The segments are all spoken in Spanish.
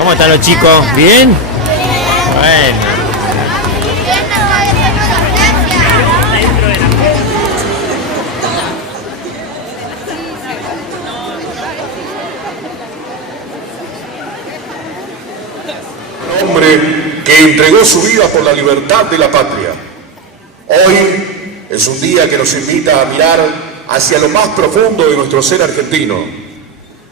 ¿Cómo están los chicos? ¿Bien? Bueno. Hombre que entregó su vida por la libertad de la patria. Hoy es un día que nos invita a mirar hacia lo más profundo de nuestro ser argentino.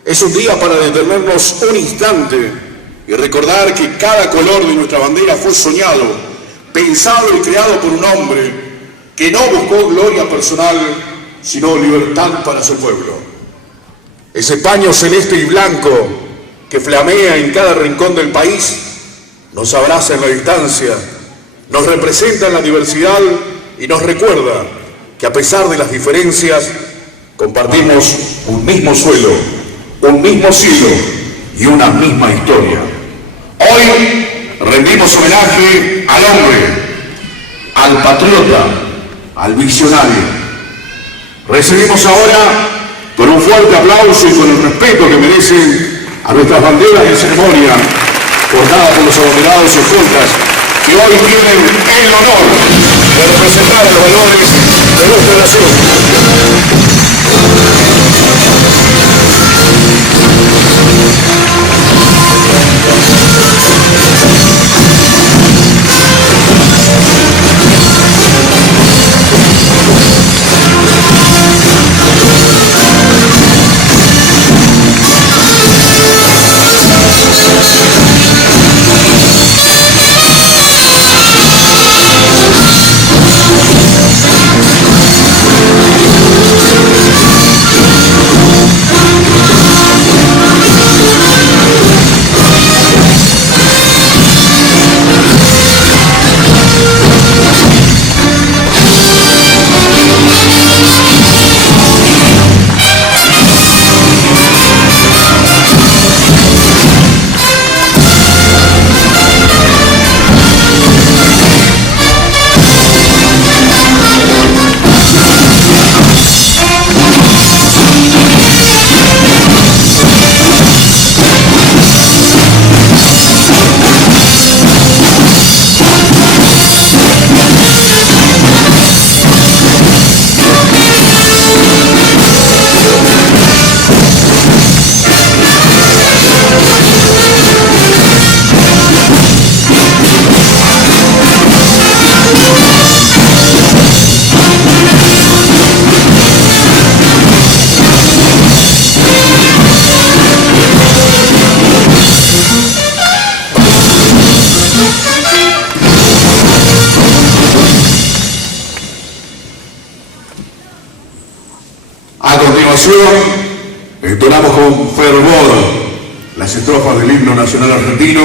Es un día para detenernos un instante y recordar que cada color de nuestra bandera fue soñado, pensado y creado por un hombre que no buscó gloria personal, sino libertad para su pueblo. Ese paño celeste y blanco que flamea en cada rincón del país nos abraza en la distancia, nos representa en la diversidad y nos recuerda que a pesar de las diferencias compartimos un mismo suelo, un mismo cielo y una misma historia. Hoy rendimos homenaje al hombre, al patriota, al visionario. Recibimos ahora con un fuerte aplauso y con el respeto que merecen a nuestras banderas en ceremonia, portadas por los abanderados y escoltas que hoy tienen el honor de representar los valores de nuestra nación. A continuación, entonamos con fervor las estrofas del himno nacional argentino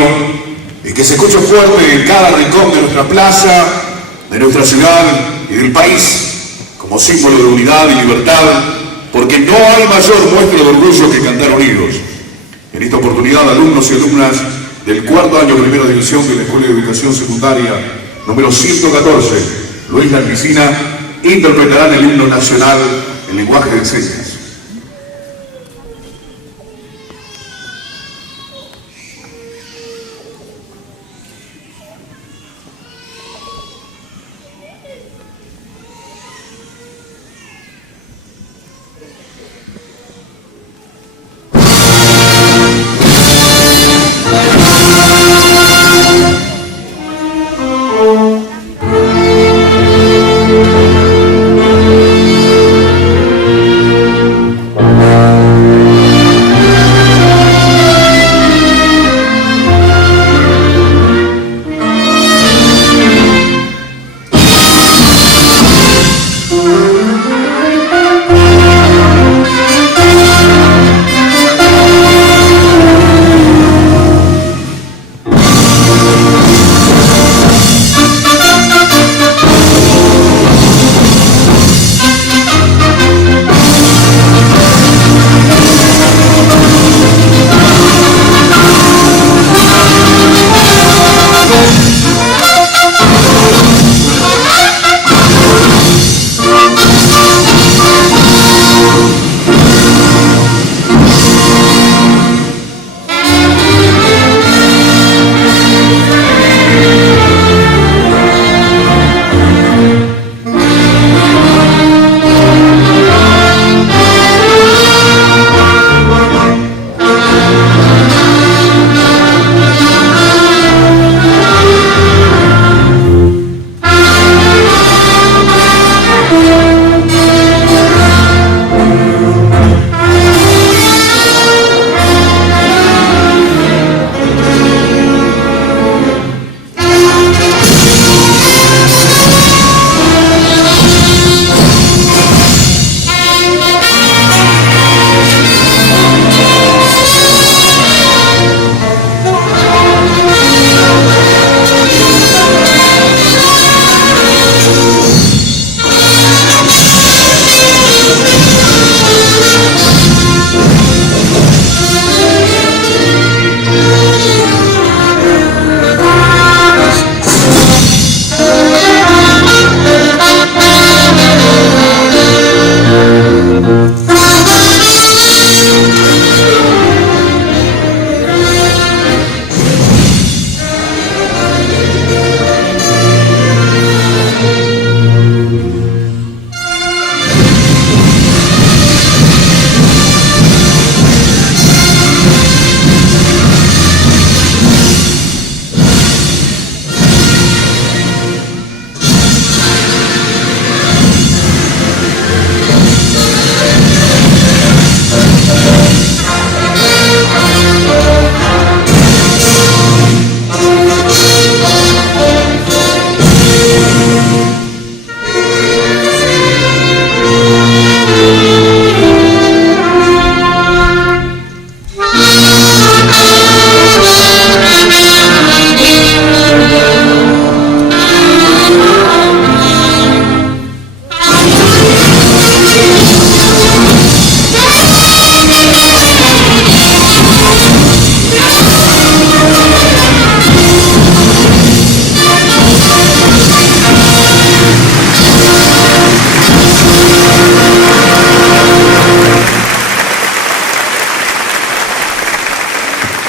y que se escuche fuerte en cada rincón de nuestra plaza, de nuestra ciudad y del país, como símbolo de unidad y libertad, porque no hay mayor muestra de orgullo que cantar unidos. En esta oportunidad, alumnos y alumnas del cuarto año primera división de la Escuela de Educación Secundaria número 114, Luis La Piscina, interpretarán el himno nacional en lenguaje de señas.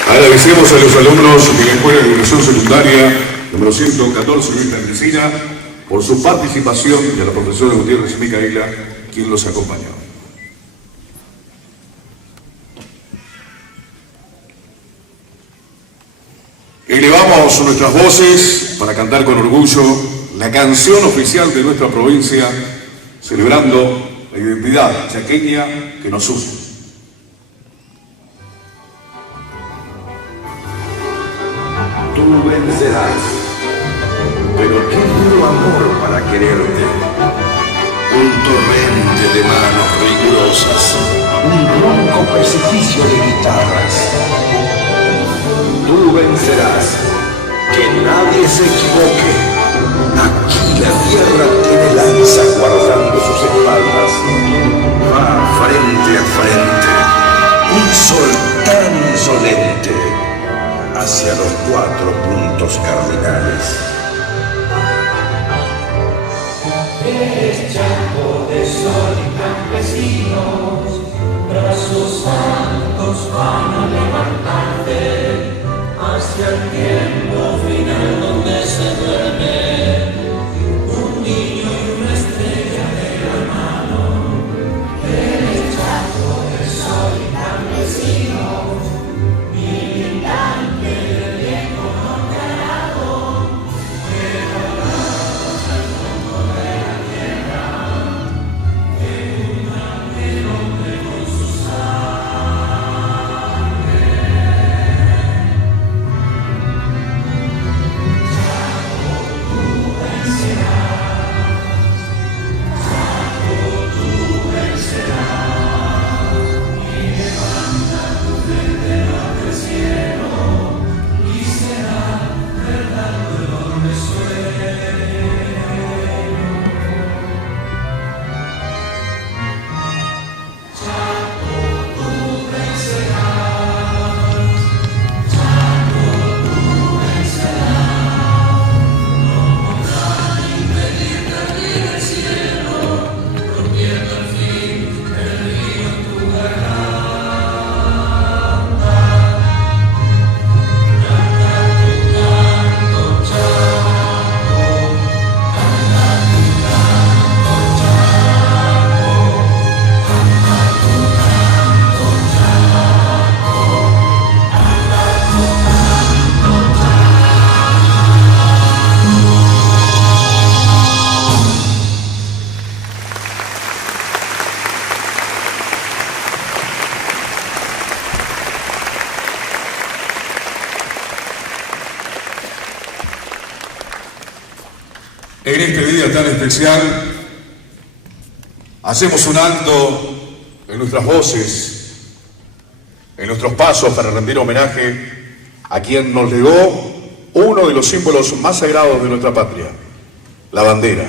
Agradecemos a los alumnos de la Escuela de Educación Secundaria número 114 de esta Encina por su participación y a la profesora Gutiérrez y Micaela, quien los acompañó. Elevamos nuestras voces para cantar con orgullo la canción oficial de nuestra provincia, celebrando la identidad chaqueña que nos une. Tú vencerás, pero qué duro amor para quererte. Un torrente de manos rigurosas, un ronco precipicio de guitarras. Tú vencerás, que nadie se equivoque. Aquí la tierra tiene lanza guardando sus espaldas. Va frente a frente, un sol tan insolente hacia los 4 puntos cardinales. Eres chaco de sol y campesinos, brazos santos van a levantarte hacia el tiempo final donde se duerme un niño y una estrella de la mano. Eres chaco de sol y campesinos, militante del viejo norteado, preparados al fondo de la tierra, de un gran hombre con su En este día tan especial, hacemos un alto en nuestras voces, en nuestros pasos para rendir homenaje a quien nos legó uno de los símbolos más sagrados de nuestra patria, la bandera.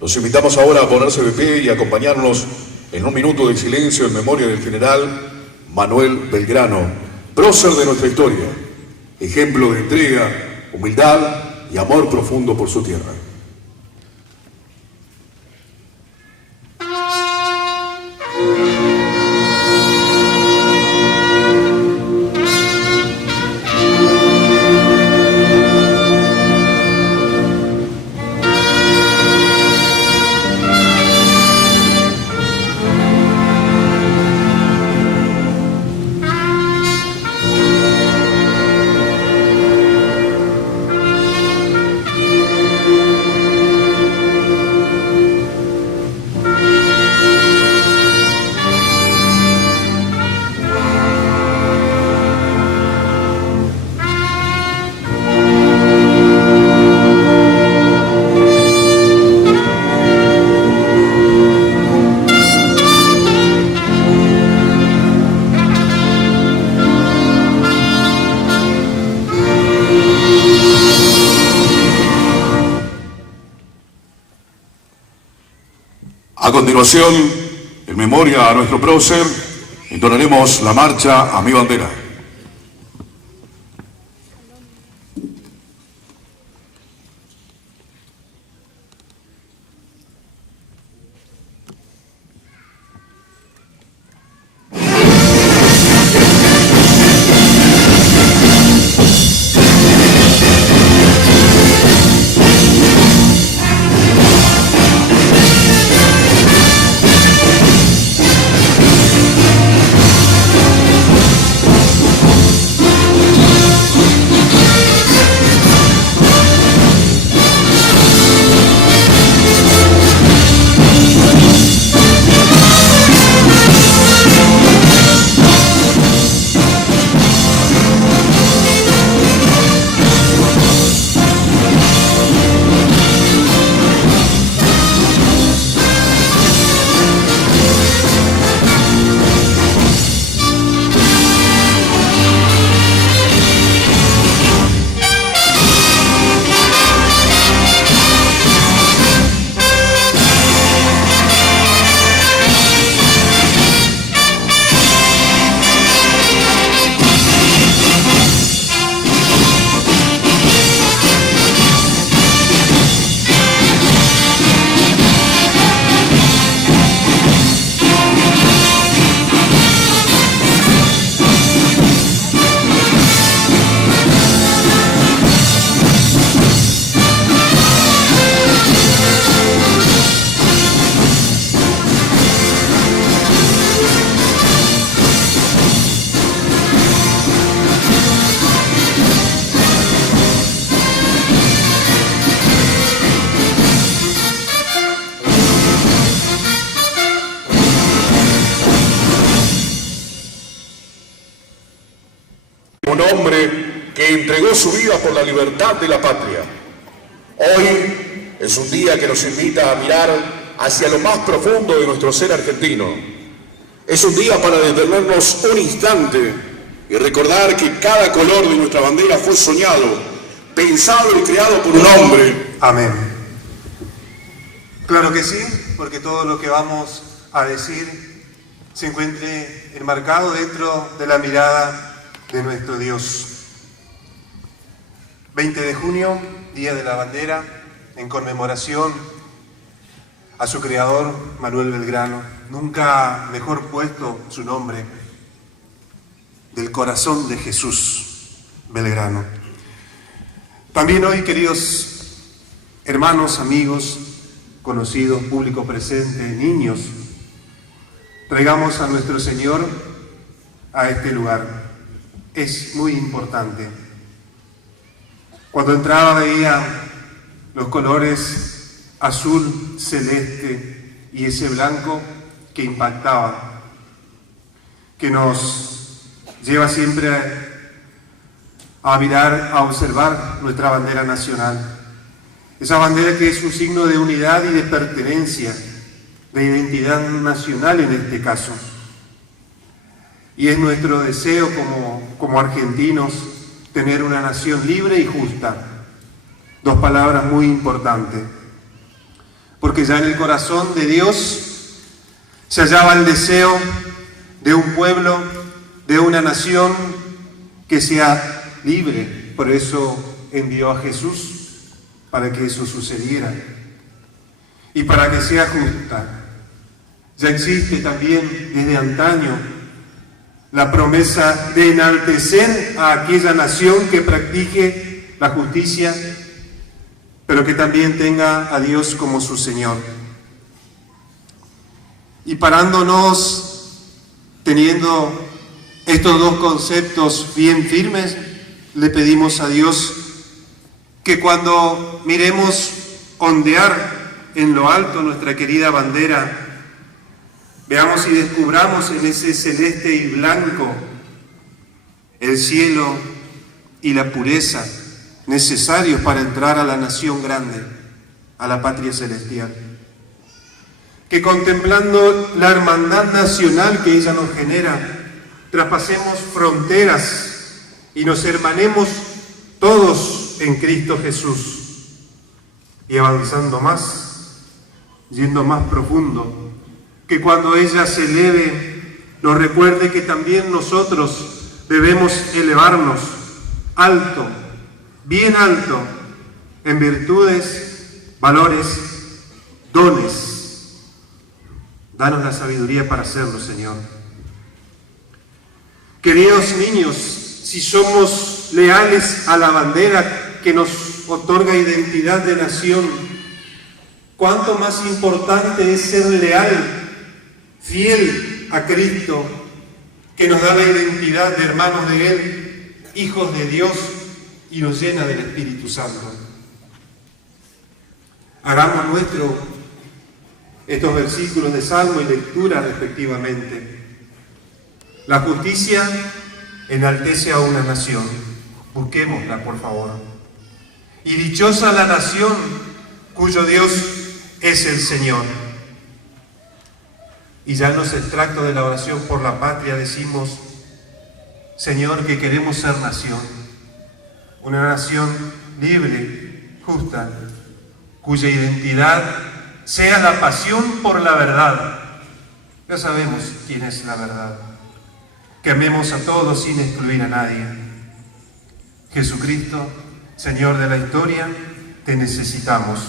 Los invitamos ahora a ponerse de pie y acompañarnos en un minuto de silencio en memoria del general Manuel Belgrano, prócer de nuestra historia, ejemplo de entrega, humildad y amor profundo por su tierra. A continuación, en memoria a nuestro prócer, entonaremos la marcha a mi bandera. un hombre que entregó su vida por la libertad de la patria. Hoy es un día que nos invita a mirar hacia lo más profundo de nuestro ser argentino. Es un día para detenernos un instante y recordar que cada color de nuestra bandera fue soñado, pensado y creado por un hombre. Amén. Claro que sí, porque todo lo que vamos a decir se encuentre enmarcado dentro de la mirada de nuestro Dios. 20 de junio, Día de la Bandera, en conmemoración a su creador, Manuel Belgrano. Nunca mejor puesto su nombre, del corazón de Jesús, Belgrano. También hoy, queridos hermanos, amigos, conocidos, público presente, niños, traigamos a nuestro Señor a este lugar. Es muy importante. Cuando entraba veía los colores azul, celeste y ese blanco que impactaba, que nos lleva siempre a mirar, a observar nuestra bandera nacional. Esa bandera que es un signo de unidad y de pertenencia, de identidad nacional en este caso. Y es nuestro deseo como argentinos tener una nación libre y justa. Dos palabras muy importantes. Porque ya en el corazón de Dios se hallaba el deseo de un pueblo, de una nación que sea libre. Por eso envió a Jesús, para que eso sucediera. Y para que sea justa. Ya existe también desde antaño la promesa de enaltecer a aquella nación que practique la justicia, pero que también tenga a Dios como su Señor. Y parándonos, teniendo estos dos conceptos bien firmes, le pedimos a Dios que cuando miremos ondear en lo alto nuestra querida bandera, veamos y descubramos en ese celeste y blanco el cielo y la pureza necesarios para entrar a la nación grande, a la patria celestial. Que contemplando la hermandad nacional que ella nos genera, traspasemos fronteras y nos hermanemos todos en Cristo Jesús. Y avanzando más, yendo más profundo, que cuando ella se eleve, nos recuerde que también nosotros debemos elevarnos alto, bien alto, en virtudes, valores, dones. Danos la sabiduría para hacerlo, Señor. Queridos niños, si somos leales a la bandera que nos otorga identidad de nación, cuánto más importante es ser leal, fiel a Cristo, que nos da la identidad de hermanos de Él, hijos de Dios, y nos llena del Espíritu Santo. Hagamos nuestro estos versículos de Salmo y lectura respectivamente. La justicia enaltece a una nación. Busquémosla, por favor. Y dichosa la nación cuyo Dios es el Señor. Y ya en los extractos de la oración por la patria decimos: Señor, que queremos ser nación, una nación libre, justa, cuya identidad sea la pasión por la verdad. Ya sabemos quién es la verdad. Que amemos a todos sin excluir a nadie. Jesucristo, Señor de la historia, te necesitamos.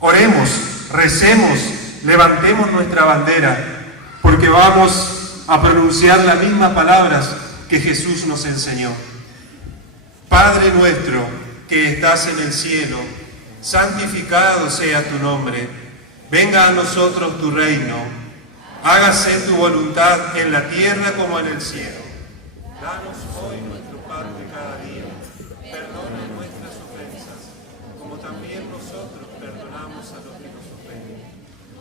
Oremos, recemos, levantemos nuestra bandera, porque vamos a pronunciar las mismas palabras que Jesús nos enseñó. Padre nuestro que estás en el cielo, santificado sea tu nombre. Venga a nosotros tu reino. Hágase tu voluntad en la tierra como en el cielo. Danos hoy nuestro pan de cada día. Perdona nuestras ofensas, como también nosotros perdonamos a los que nos ofenden.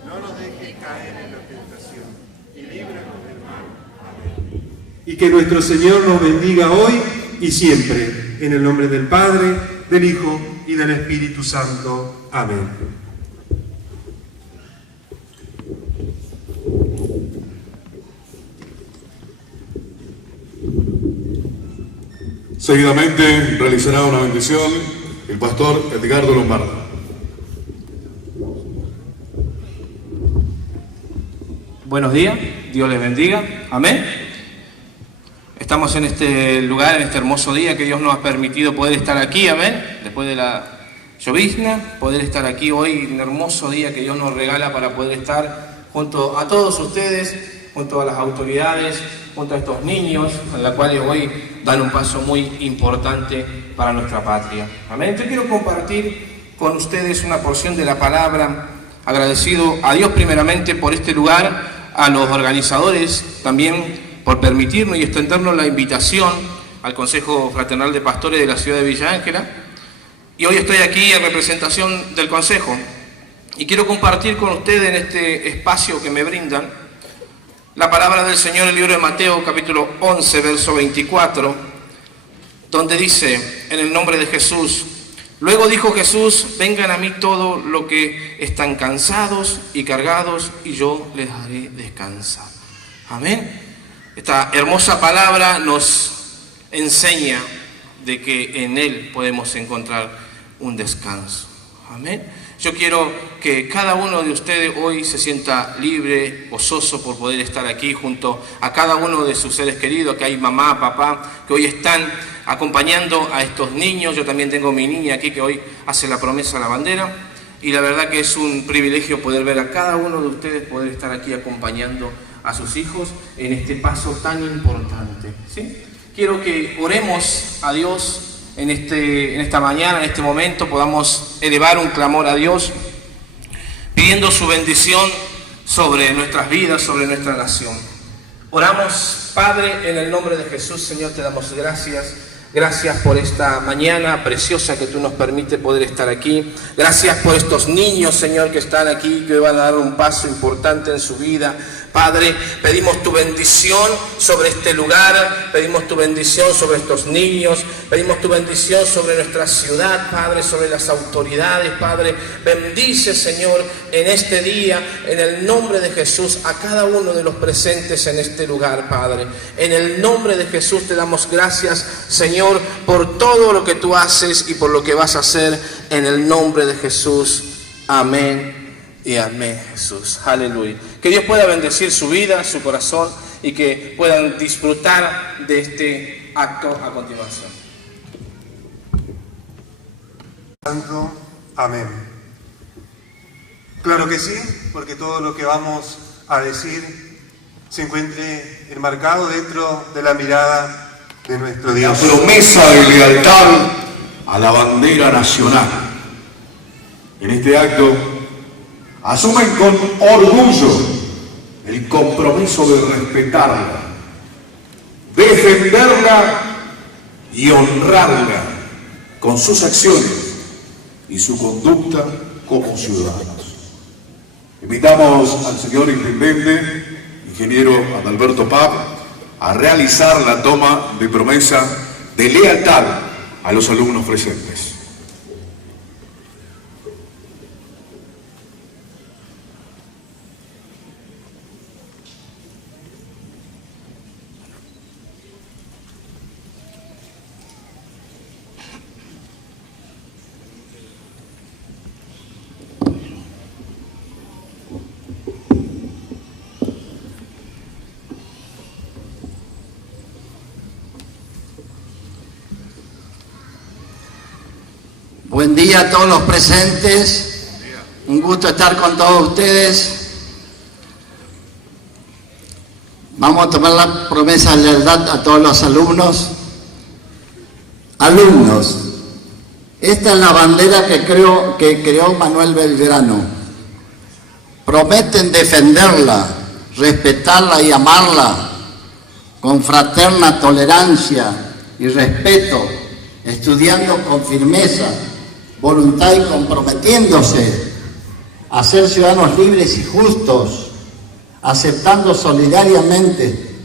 No nos dejes caer en la tentación y líbranos del mal. Amén. Y que nuestro Señor nos bendiga hoy y siempre. En el nombre del Padre, del Hijo y del Espíritu Santo. Amén. Seguidamente realizará una bendición el pastor Edgardo Lombardo. Buenos días, Dios les bendiga, amén. Estamos en este lugar, en este hermoso día que Dios nos ha permitido poder estar aquí, amén. Después de la llovizna, poder estar aquí hoy, un hermoso día que Dios nos regala para poder estar junto a todos ustedes, junto a las autoridades, junto a estos niños, en la cual hoy dan un paso muy importante para nuestra patria. Amén. Yo quiero compartir con ustedes una porción de la palabra, agradecido a Dios primeramente por este lugar, a los organizadores también por permitirnos y extendernos la invitación al Consejo Fraternal de Pastores de la ciudad de Villa Ángela. Y hoy estoy aquí en representación del Consejo y quiero compartir con ustedes en este espacio que me brindan la palabra del Señor en el libro de Mateo, capítulo 11, verso 24, donde dice, en el nombre de Jesús: luego dijo Jesús, vengan a mí todos los que están cansados y cargados, y yo les haré descansar. Amén. Esta hermosa palabra nos enseña de que en Él podemos encontrar un descanso. Amén. Yo quiero que cada uno de ustedes hoy se sienta libre, gozoso por poder estar aquí junto a cada uno de sus seres queridos, que hay mamá, papá, que hoy están acompañando a estos niños. Yo también tengo mi niña aquí que hoy hace la promesa a la bandera, y la verdad que es un privilegio poder ver a cada uno de ustedes poder estar aquí acompañando a sus hijos en este paso tan importante, ¿sí? Quiero que oremos a Dios en esta mañana, en este momento, podamos elevar un clamor a Dios, pidiendo su bendición sobre nuestras vidas, sobre nuestra nación. Oramos. Padre, en el nombre de Jesús, Señor, te damos gracias. Gracias por esta mañana preciosa que tú nos permites poder estar aquí. Gracias por estos niños, Señor, que están aquí, que van a dar un paso importante en su vida. Padre, pedimos tu bendición sobre este lugar, pedimos tu bendición sobre estos niños, pedimos tu bendición sobre nuestra ciudad, Padre, sobre las autoridades, Padre. Bendice, Señor, en este día, en el nombre de Jesús, a cada uno de los presentes en este lugar, Padre. En el nombre de Jesús te damos gracias, Señor, por todo lo que tú haces y por lo que vas a hacer, en el nombre de Jesús. Amén. Y amén, Jesús. Aleluya. Que Dios pueda bendecir su vida, su corazón, y que puedan disfrutar de este acto a continuación. Santo, amén. Claro que sí, porque todo lo que vamos a decir se encuentre enmarcado dentro de la mirada de nuestro Dios. La promesa de lealtad a la bandera nacional. En este acto asumen con orgullo el compromiso de respetarla, defenderla y honrarla con sus acciones y su conducta como ciudadanos. Invitamos al señor Intendente, ingeniero Adalberto Pap, a realizar la toma de promesa de lealtad a los alumnos presentes. Buen día a todos los presentes, un gusto estar con todos ustedes. Vamos a tomar la promesa de lealtad a todos los alumnos. Alumnos, esta es la bandera que creó Manuel Belgrano. Prometen defenderla, respetarla y amarla con fraterna tolerancia y respeto, estudiando con firmeza, voluntad y comprometiéndose a ser ciudadanos libres y justos, aceptando solidariamente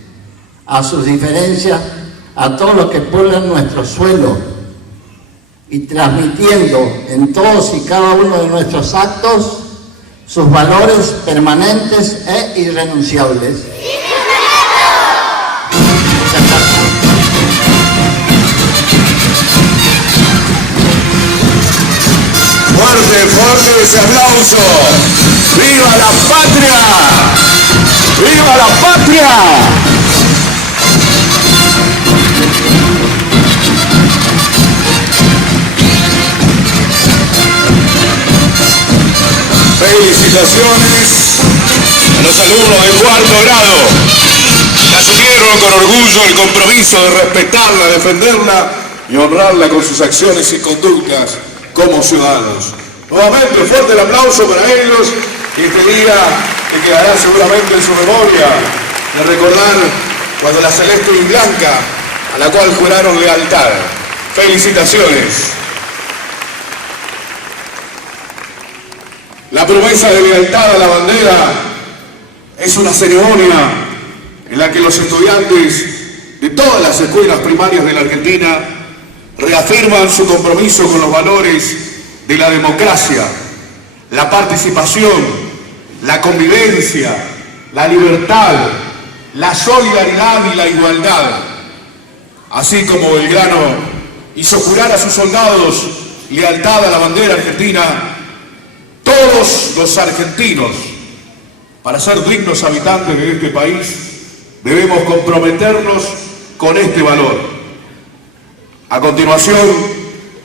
a sus diferencias a todos los que pueblan nuestro suelo y transmitiendo en todos y cada uno de nuestros actos sus valores permanentes e irrenunciables. Fuerte ese aplauso. ¡Viva la patria! ¡Viva la patria! Felicitaciones a los alumnos del cuarto grado que asumieron con orgullo el compromiso de respetarla, defenderla y honrarla con sus acciones y conductas como ciudadanos. Nuevamente, fuerte el aplauso para ellos y este día que quedará seguramente en su memoria de recordar cuando la celeste y blanca a la cual juraron lealtad. Felicitaciones. La promesa de lealtad a la bandera es una ceremonia en la que los estudiantes de todas las escuelas primarias de la Argentina reafirman su compromiso con los valores de la democracia, la participación, la convivencia, la libertad, la solidaridad y la igualdad. Así como Belgrano hizo jurar a sus soldados lealtad a la bandera argentina, todos los argentinos, para ser dignos habitantes de este país, debemos comprometernos con este valor. A continuación,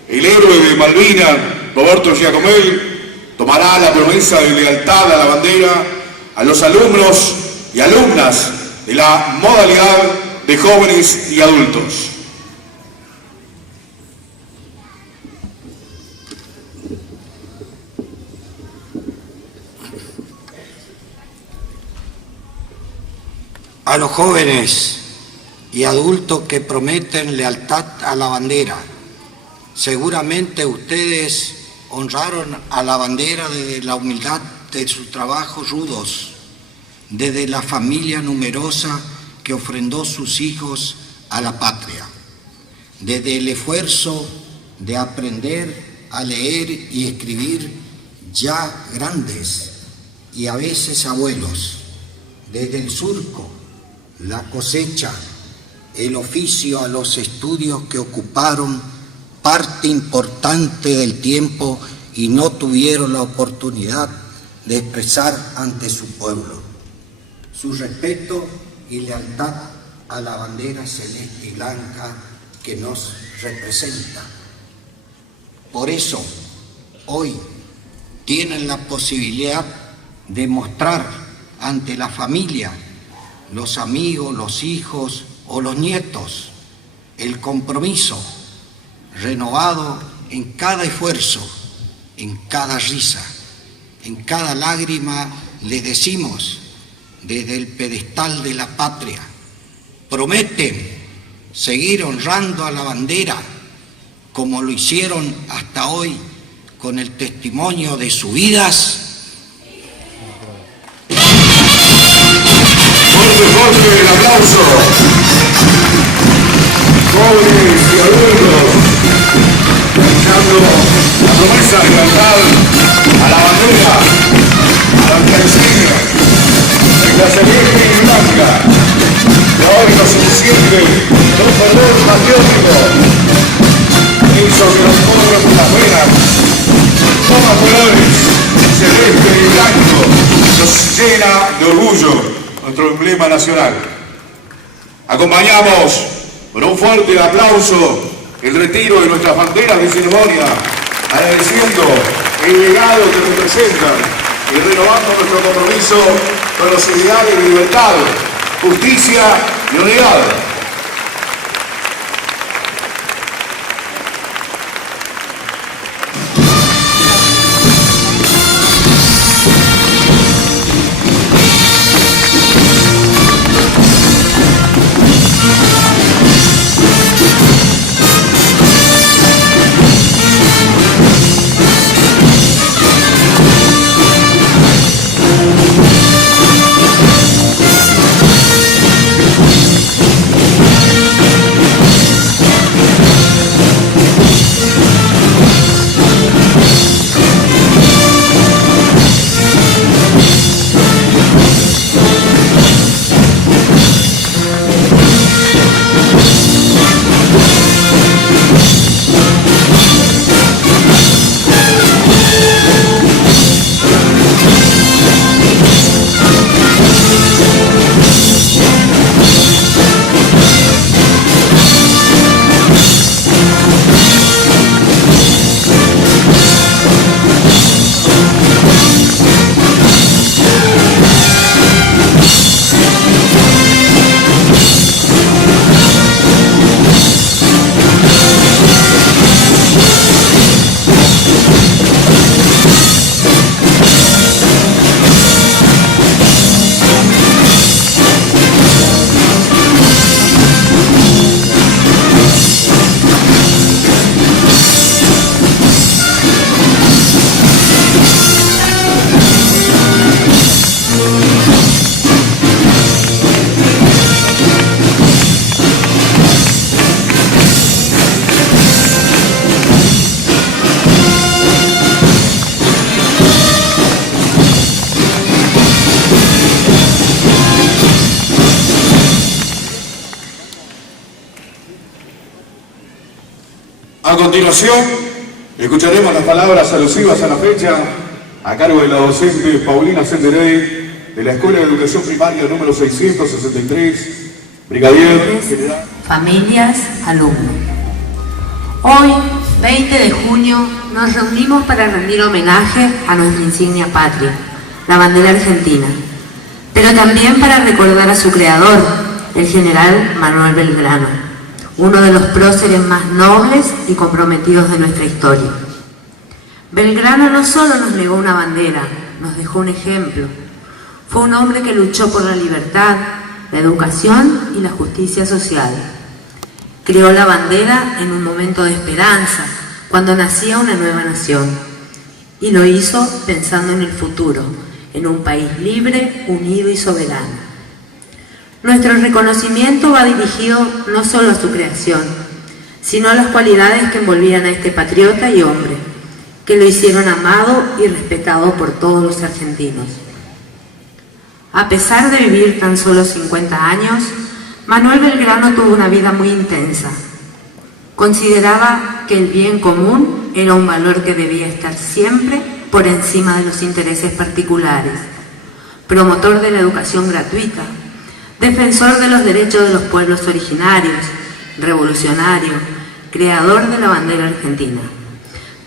el héroe de Malvinas, Roberto Giacomel, tomará la promesa de lealtad a la bandera a los alumnos y alumnas de la modalidad de jóvenes y adultos. A los jóvenes y adultos que prometen lealtad a la bandera, seguramente ustedes honraron a la bandera desde la humildad de sus trabajos rudos, desde la familia numerosa que ofrendó sus hijos a la patria, desde el esfuerzo de aprender a leer y escribir ya grandes y a veces abuelos, desde el surco, la cosecha, el oficio a los estudios que ocuparon parte importante del tiempo y no tuvieron la oportunidad de expresar ante su pueblo su respeto y lealtad a la bandera celeste y blanca que nos representa. Por eso, hoy tienen la posibilidad de mostrar ante la familia, los amigos, los hijos o los nietos, el compromiso renovado en cada esfuerzo, en cada risa, en cada lágrima. Le decimos desde el pedestal de la patria: prometen seguir honrando a la bandera como lo hicieron hasta hoy con el testimonio de sus vidas. Fuerte el aplauso. Jóvenes y adultos, realizando la promesa de lealtad a la bandera, a la insignia de la celeste y blanca, que hoy nos enciende un fervor patriótico, hizo que nos corran por las venas, toma colores, celeste y blanco, nos llena de orgullo nuestro emblema nacional. Acompañamos con un fuerte aplauso el retiro de nuestras banderas de ceremonia, agradeciendo el legado que representan y renovando nuestro compromiso con los ideales de libertad, justicia y unidad. A continuación, escucharemos las palabras alusivas a la fecha a cargo de la docente Paulina Senderey de la Escuela de Educación Primaria número 663, Brigadier General. Familias, alumnos. Hoy, 20 de junio, nos reunimos para rendir homenaje a nuestra insignia patria, la bandera argentina, pero también para recordar a su creador, el general Manuel Belgrano, uno de los próceres más nobles y comprometidos de nuestra historia. Belgrano no solo nos legó una bandera, nos dejó un ejemplo. Fue un hombre que luchó por la libertad, la educación y la justicia social. Creó la bandera en un momento de esperanza, cuando nacía una nueva nación. Y lo hizo pensando en el futuro, en un país libre, unido y soberano. Nuestro reconocimiento va dirigido no solo a su creación, sino a las cualidades que envolvían a este patriota y hombre, que lo hicieron amado y respetado por todos los argentinos. A pesar de vivir tan solo 50 años, Manuel Belgrano tuvo una vida muy intensa. Consideraba que el bien común era un valor que debía estar siempre por encima de los intereses particulares. Promotor de la educación gratuita, defensor de los derechos de los pueblos originarios, revolucionario, creador de la bandera argentina.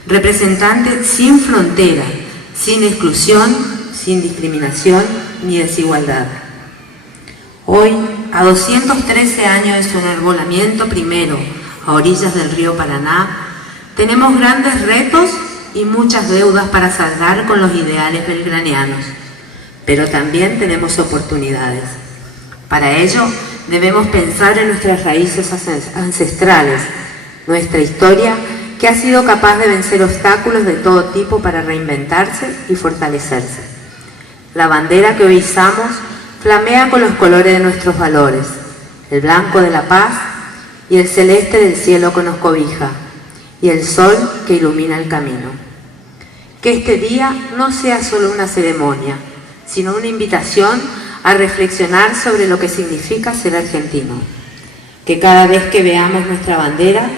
Representante sin frontera, sin exclusión, sin discriminación ni desigualdad. Hoy, a 213 años de su enarbolamiento primero a orillas del río Paraná, tenemos grandes retos y muchas deudas para saldar con los ideales belgranianos, pero también tenemos oportunidades. Para ello, debemos pensar en nuestras raíces ancestrales, nuestra historia que ha sido capaz de vencer obstáculos de todo tipo para reinventarse y fortalecerse. La bandera que hoy izamos flamea con los colores de nuestros valores, el blanco de la paz y el celeste del cielo que nos cobija, y el sol que ilumina el camino. Que este día no sea solo una ceremonia, sino una invitación a reflexionar sobre lo que significa ser argentino. Que cada vez que veamos nuestra bandera,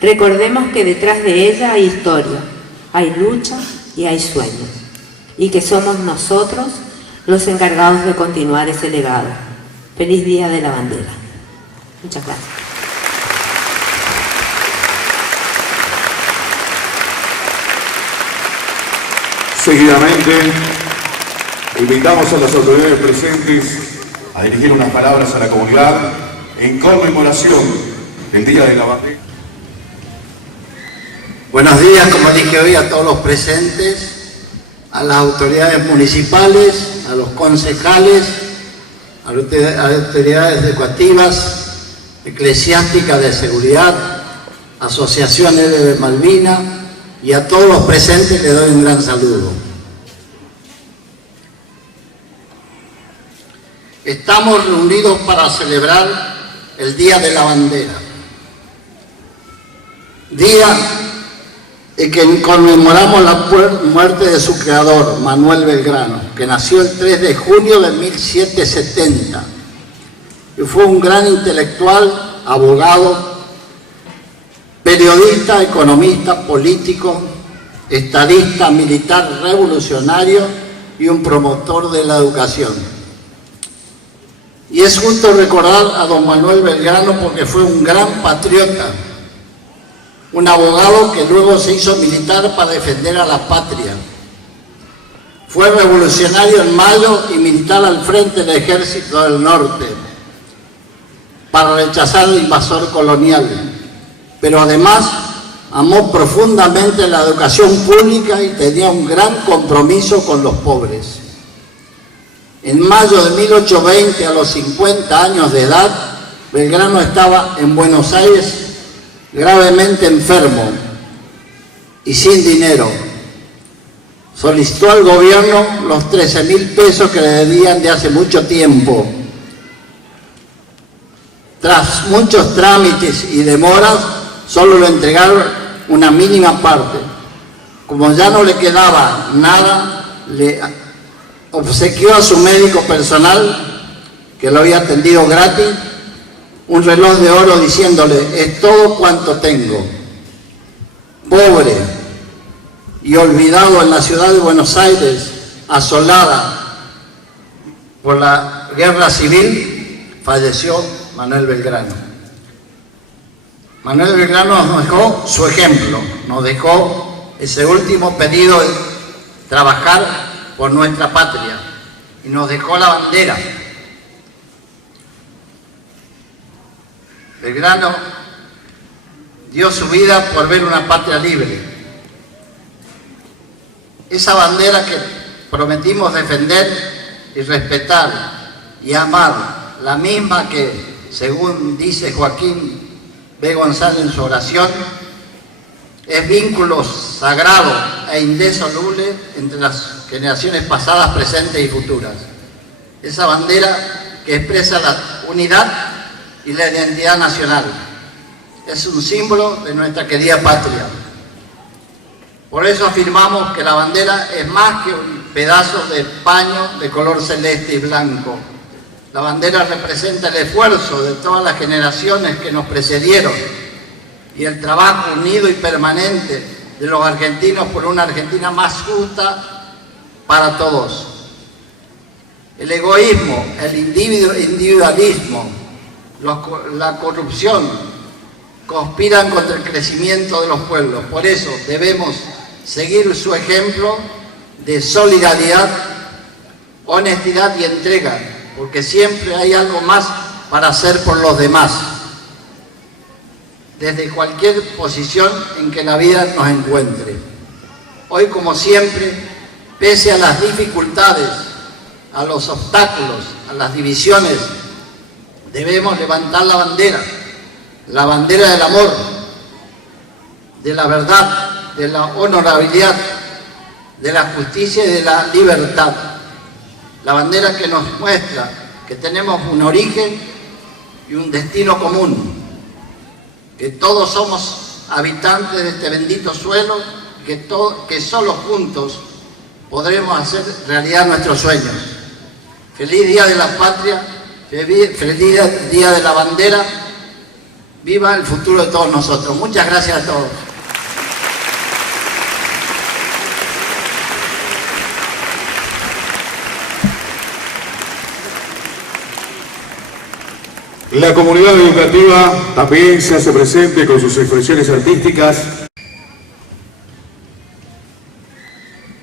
recordemos que detrás de ella hay historia, hay lucha y hay sueños, y que somos nosotros los encargados de continuar ese legado. Feliz Día de la Bandera. Muchas gracias. Seguidamente, invitamos a las autoridades presentes a dirigir unas palabras a la comunidad en conmemoración del Día de la Bandera. Buenos días, como dije hoy, a todos los presentes, a las autoridades municipales, a los concejales, a las autoridades educativas, eclesiásticas de seguridad, asociaciones de Malvinas y a todos los presentes les doy un gran saludo. Estamos reunidos para celebrar el Día de la Bandera, día en que conmemoramos la muerte de su creador, Manuel Belgrano, que nació el 3 de junio de 1770 y fue un gran intelectual, abogado, periodista, economista, político, estadista, militar, revolucionario y un promotor de la educación. Y es justo recordar a don Manuel Belgrano porque fue un gran patriota, un abogado que luego se hizo militar para defender a la patria. Fue revolucionario en Mayo y militar al frente del Ejército del Norte para rechazar al invasor colonial. Pero además amó profundamente la educación pública y tenía un gran compromiso con los pobres. En mayo de 1820, a los 50 años de edad, Belgrano estaba en Buenos Aires gravemente enfermo y sin dinero. Solicitó al gobierno los 13.000 pesos que le debían de hace mucho tiempo. Tras muchos trámites y demoras, solo le entregaron una mínima parte. Como ya no le quedaba nada, le obsequió a su médico personal, que lo había atendido gratis, un reloj de oro diciéndole: es todo cuanto tengo. pobre y olvidado en la ciudad de Buenos Aires, asolada por la guerra civil, falleció Manuel Belgrano. Manuel Belgrano nos dejó su ejemplo, nos dejó ese último pedido de trabajar por nuestra patria y nos dejó la bandera. Belgrano dio su vida por ver una patria libre. Esa bandera que prometimos defender y respetar y amar, la misma que, según dice Joaquín B. González en su oración, es vínculo sagrado e indisoluble entre las generaciones pasadas, presentes y futuras. Esa bandera que expresa la unidad y la identidad nacional. Es un símbolo de nuestra querida patria. Por eso afirmamos que la bandera es más que un pedazo de paño de color celeste y blanco. La bandera representa el esfuerzo de todas las generaciones que nos precedieron y el trabajo unido y permanente de los argentinos por una Argentina más justa para todos. El egoísmo, el individualismo, la corrupción conspiran contra el crecimiento de los pueblos. Por eso debemos seguir su ejemplo de solidaridad, honestidad y entrega, porque siempre hay algo más para hacer por los demás, desde cualquier posición en que la vida nos encuentre. Hoy, como siempre, pese a las dificultades, a los obstáculos, a las divisiones, debemos levantar la bandera del amor, de la verdad, de la honorabilidad, de la justicia y de la libertad. La bandera que nos muestra que tenemos un origen y un destino común, que todos somos habitantes de este bendito suelo, que solo juntos podremos hacer realidad nuestros sueños. Feliz Día de la Patria, feliz Día de la Bandera, viva el futuro de todos nosotros. Muchas gracias a todos. La comunidad educativa también se hace presente con sus expresiones artísticas.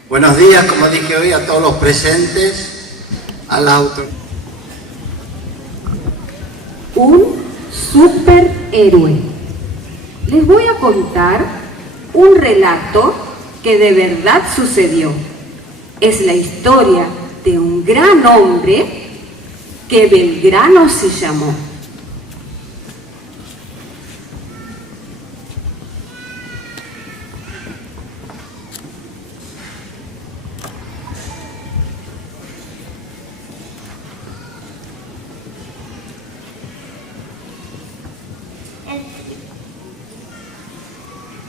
Buenos días, como dije hoy, a todos los presentes, a las autoridades. Un superhéroe. Les voy a contar un relato que de verdad sucedió. Es la historia de un gran hombre que Belgrano se llamó.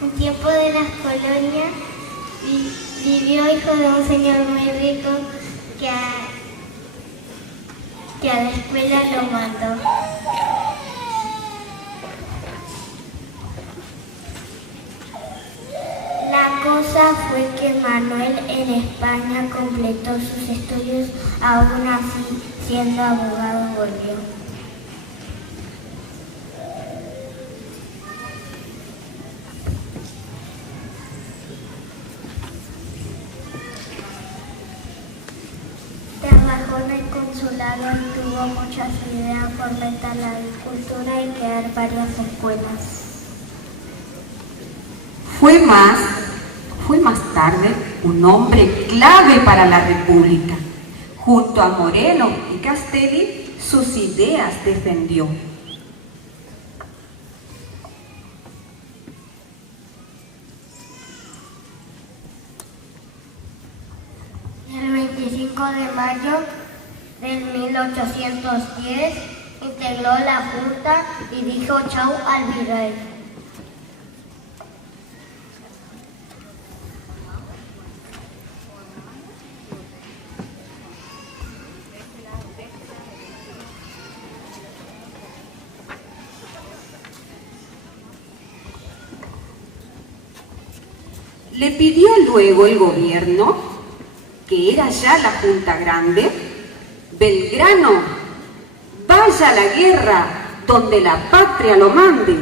En tiempo de las colonias vivió hijo de un señor muy rico que a la escuela lo mandó. La cosa fue que Manuel en España completó sus estudios, aún así siendo abogado volvió. Trabajó en el consulado y tuvo muchas ideas por fomentar la agricultura y crear varias escuelas. Fue más tarde un hombre clave para la República. Junto a Moreno y Castelli, sus ideas defendió. El 25 de mayo del 1810 integró la Junta y dijo chau al virrey. Le pidió luego el gobierno, que era ya la Junta Grande: Belgrano, vaya a la guerra donde la patria lo mande.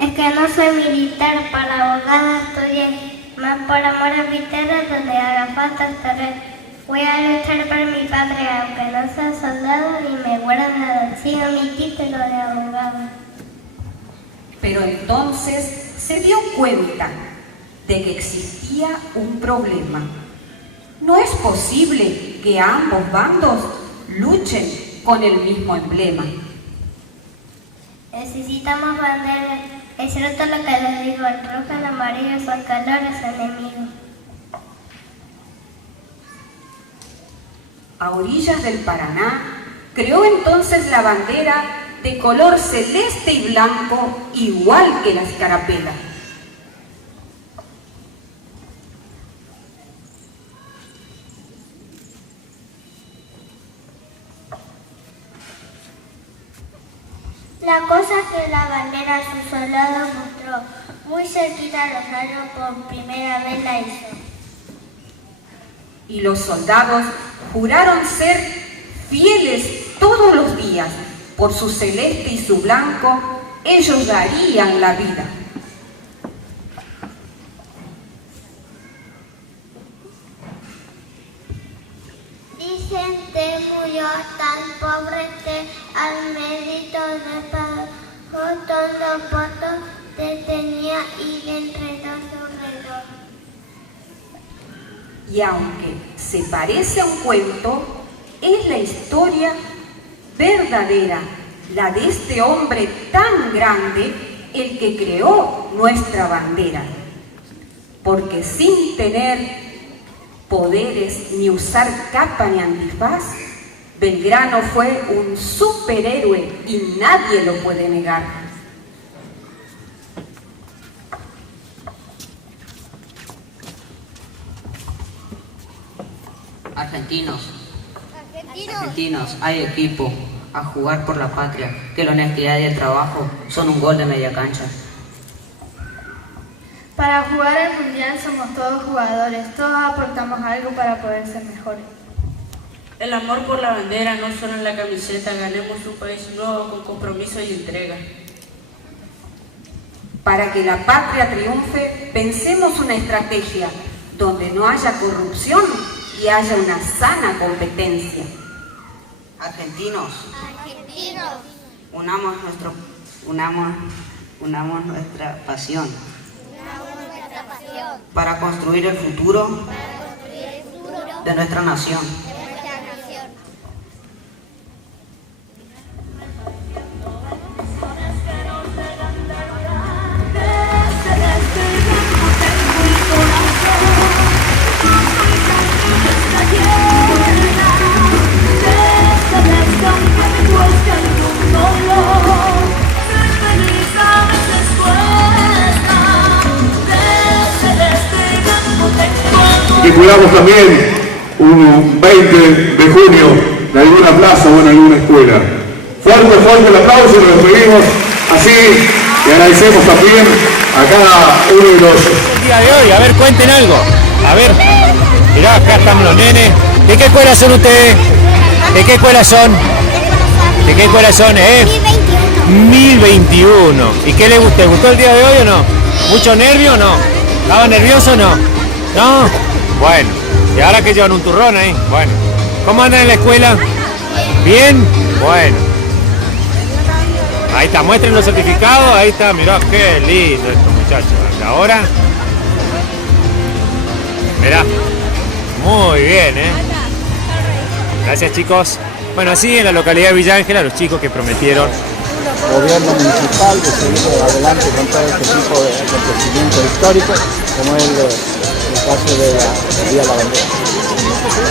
Es que no soy militar, para abogada estudié, más por amor a mi tierra, donde haga falta estaré. Voy a luchar por mi patria, aunque no sea soldado ni me guarda, sigo mi título de abogado. Pero entonces se dio cuenta de que existía un problema. No es posible que ambos bandos luchen con el mismo emblema. Necesitamos banderas. Es cierto lo que les digo, el rojo y el amarillo son colores enemigos. A orillas del Paraná, creó entonces la bandera de color celeste y blanco, igual que la escarapela. La cosa que la bandera a sus soldados mostró, muy cerquita a Rosario por primera vez la hizo. Y los soldados juraron ser fieles todos los días. Por su celeste y su blanco, ellos darían la vida. Dicen te murió tan pobre que al mérito de pagó todos los votos que tenía y le entregó su reloj. Y aunque se parece a un cuento, es la historia verdadera, la de este hombre tan grande, el que creó nuestra bandera. Porque sin tener poderes ni usar capa ni antifaz, Belgrano fue un superhéroe y nadie lo puede negar. Argentinos, hay equipo a jugar por la patria, que la honestidad y el trabajo son un gol de media cancha. Para jugar el mundial somos todos jugadores, todos aportamos algo para poder ser mejores. El amor por la bandera no solo en la camiseta, ganemos un país nuevo con compromiso y entrega. Para que la patria triunfe, pensemos una estrategia donde no haya corrupción y haya una sana competencia. Argentinos, unamos nuestra pasión para construir el futuro de nuestra nación. Y cuidamos también un 20 de junio de alguna plaza o en alguna escuela. Fuerte el aplauso, nos despedimos así y agradecemos también a cada uno de los... El día de hoy, a ver, cuenten algo. A ver, mirá, acá están los nenes. ¿De qué escuela son ustedes? ¿De qué escuela son? ¿De qué escuela son, 1021. ¿Y qué les gustó? ¿Les gustó el día de hoy o no? ¿Mucho nervio o no? ¿Estaba nervioso o no? ¿No? Bueno, y ahora que llevan un turrón ahí, bueno. ¿Cómo andan en la escuela? ¿Bien? Bueno. Ahí está, muestren los certificados, ahí está, mirá qué lindo esto, muchachos. Ahora, mirá, muy bien, Gracias, chicos. Bueno, así en la localidad de Villa Ángela, los chicos que prometieron gobierno municipal de seguir adelante con todo este tipo de acontecimientos históricos, como es el caso de la Día de la Bandera.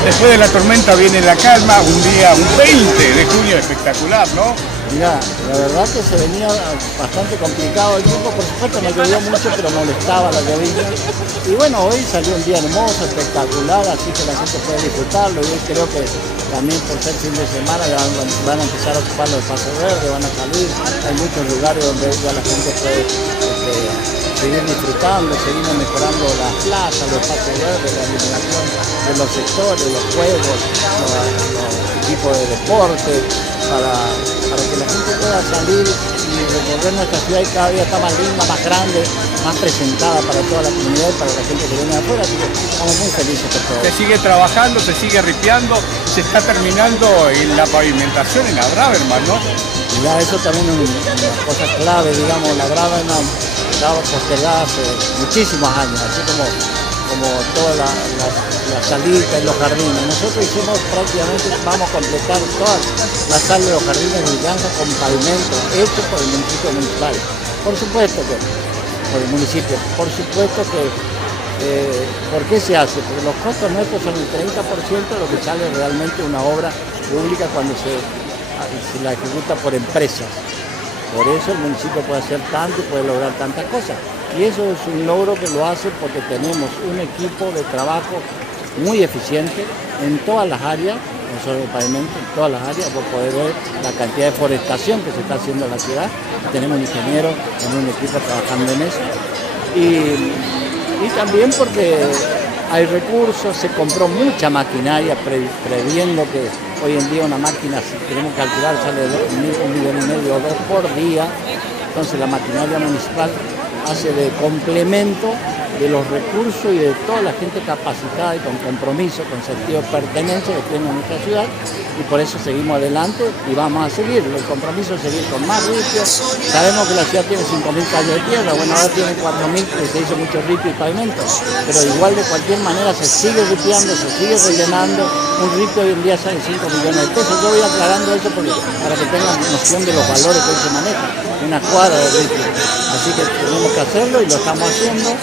Después de la tormenta viene la calma, un 20 de junio espectacular, ¿no? Mirá, la verdad que se venía bastante complicado el tiempo, por supuesto no llovió mucho, pero molestaba la llovizna. Y bueno, hoy salió un día hermoso, espectacular, así que la gente puede disfrutarlo. Y hoy creo que también por ser fin de semana ya van a empezar a ocupar los espacios verdes, van a salir. Hay muchos lugares donde ya la gente puede seguir disfrutando, seguir mejorando las plazas, los espacios verdes, la iluminación de los sectores, los juegos, los equipos de deporte, para que la gente pueda salir y recorrer nuestra ciudad, y cada día está más linda, más grande, más presentada para toda la comunidad y para la gente que viene de afuera, así que estamos muy felices por todo. Se sigue trabajando, se sigue ripiando, se está terminando en la pavimentación en la Braverman, ¿no? Ya, eso también es una cosa clave, digamos, la Braverman estaba postergada hace muchísimos años, así como toda la salita y los jardines. Nosotros hicimos prácticamente, vamos a completar toda la sala de los jardines de Villanja con pavimento hecho por el municipio municipal. Por supuesto que, por el municipio, por supuesto que, ¿por qué se hace? Porque los costos nuestros son el 30% de lo que sale realmente una obra pública cuando se la ejecuta por empresas. Por eso el municipio puede hacer tanto y puede lograr tantas cosas. Y eso es un logro que lo hace porque tenemos un equipo de trabajo muy eficiente en todas las áreas, no solo el pavimento, en todas las áreas. Vos podés ver la cantidad de forestación que se está haciendo en la ciudad. Tenemos un ingeniero en un equipo trabajando en eso. Y también porque hay recursos, se compró mucha maquinaria previendo que hoy en día una máquina, si queremos calcular, sale 1,5 millones o 2 por día. Entonces la maquinaria municipal hace de complemento de los recursos y de toda la gente capacitada y con compromiso, con sentido de pertenencia que tiene nuestra ciudad, y por eso seguimos adelante y vamos a seguir. El compromiso es seguir con más ripios. Sabemos que la ciudad tiene 5.000 calles de tierra, bueno, ahora tiene 4.000, que se hizo mucho ripio y pavimento, pero igual de cualquier manera se sigue ripiando, se sigue rellenando. Un ripio hoy en día sale 5 millones de pesos. Yo voy aclarando eso para que tengan noción de los valores que hoy se manejan. Una cuadra de ripio. Así que tenemos que hacerlo y lo estamos haciendo.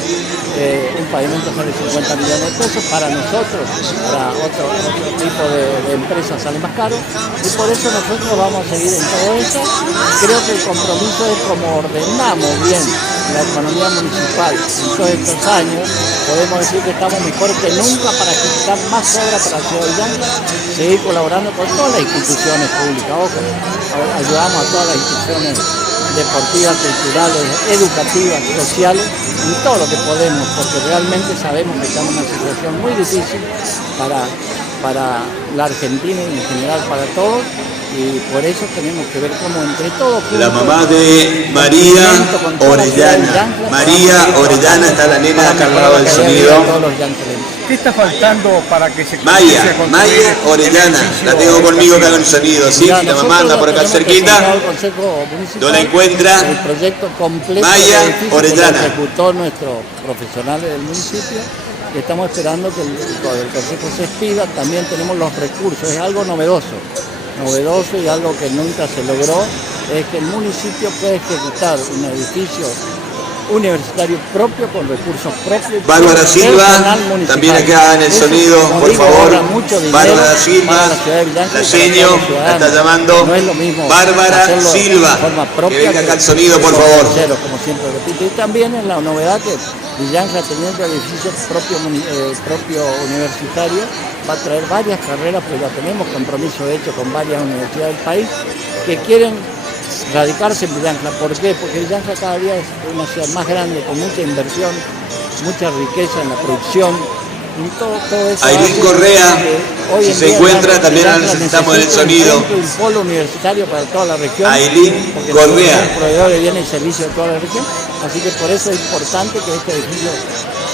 Un pavimento sale 50 millones de pesos, para nosotros, para otro tipo de empresas sale más caro, y por eso nosotros vamos a seguir en todo eso. Creo que el compromiso es como ordenamos bien la economía municipal en todos estos años, podemos decir que estamos mejor que nunca para ejecutar más obras para la ciudad de Villanja, seguir colaborando con todas las instituciones públicas. Ojo, ayudamos a todas las instituciones deportivas, culturales, educativas, sociales, y todo lo que podemos, porque realmente sabemos que estamos en una situación muy difícil para la Argentina y en general para todos, y por eso tenemos que ver cómo entre todos... La mamá de María Orellana. María Orellana, está la nena acá al lado del sonido. ¿Qué está faltando para que se Maya Orellana, la tengo conmigo acá con el sonido, ¿sí? La mamá anda por acá cerquita, no la encuentra. El proyecto completo Maya Orellana. que ejecutó nuestro profesional del municipio, y estamos esperando que el consejo se expida. También tenemos los recursos, es algo novedoso y algo que nunca se logró, es que el municipio puede ejecutar un edificio universitario propio con recursos propios. Bárbara Silva, también acá en el sonido, por favor. Bárbara Silva, la seño, la está llamando. No es lo mismo Bárbara Silva, que venga acá al sonido, por favor. Como siempre repito. Y también es la novedad que Villanja, teniendo edificios propio universitario, va a traer varias carreras, porque ya tenemos compromiso hecho con varias universidades del país que quieren radicarse en Villanja. ¿Por qué? Porque Villanja cada día es una ciudad más grande, con mucha inversión, mucha riqueza en la producción, y todo eso. Ailín Correa, si se encuentra, también la necesitamos en el sonido. Un polo universitario para toda la región. Ailín Correa. Un proveedor de bienes y servicios de toda la región. Así que por eso es importante que este edificio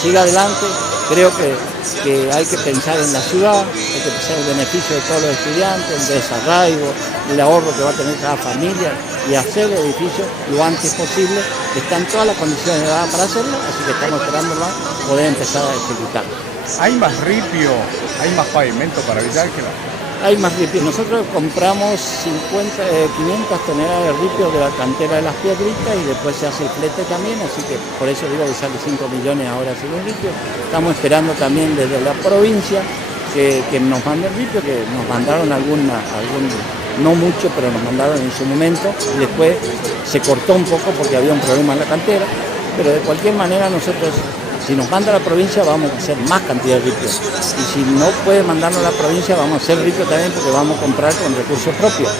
siga adelante. Creo que hay que pensar en la ciudad, hay que pensar en el beneficio de todos los estudiantes, el desarraigo, el ahorro que va a tener cada familia, y hacer el edificio lo antes posible. Están todas las condiciones dadas para hacerlo, así que estamos esperando poder empezar a ejecutarlo. ¿Hay más ripio, hay más pavimento para Villanja? Hay más ripio. Nosotros compramos 500 toneladas de ripio de la cantera de Las Piedritas, y después se hace el flete también, así que por eso digo que sale 5 millones ahora sin el ripio. Estamos esperando también desde la provincia que nos manden ripio, que nos mandaron algún no mucho, pero nos mandaron en su momento, y después se cortó un poco porque había un problema en la cantera, pero de cualquier manera nosotros, si nos manda la provincia, vamos a hacer más cantidad de ripio, y si no puede mandarnos la provincia, vamos a hacer ripio también porque vamos a comprar con recursos propios,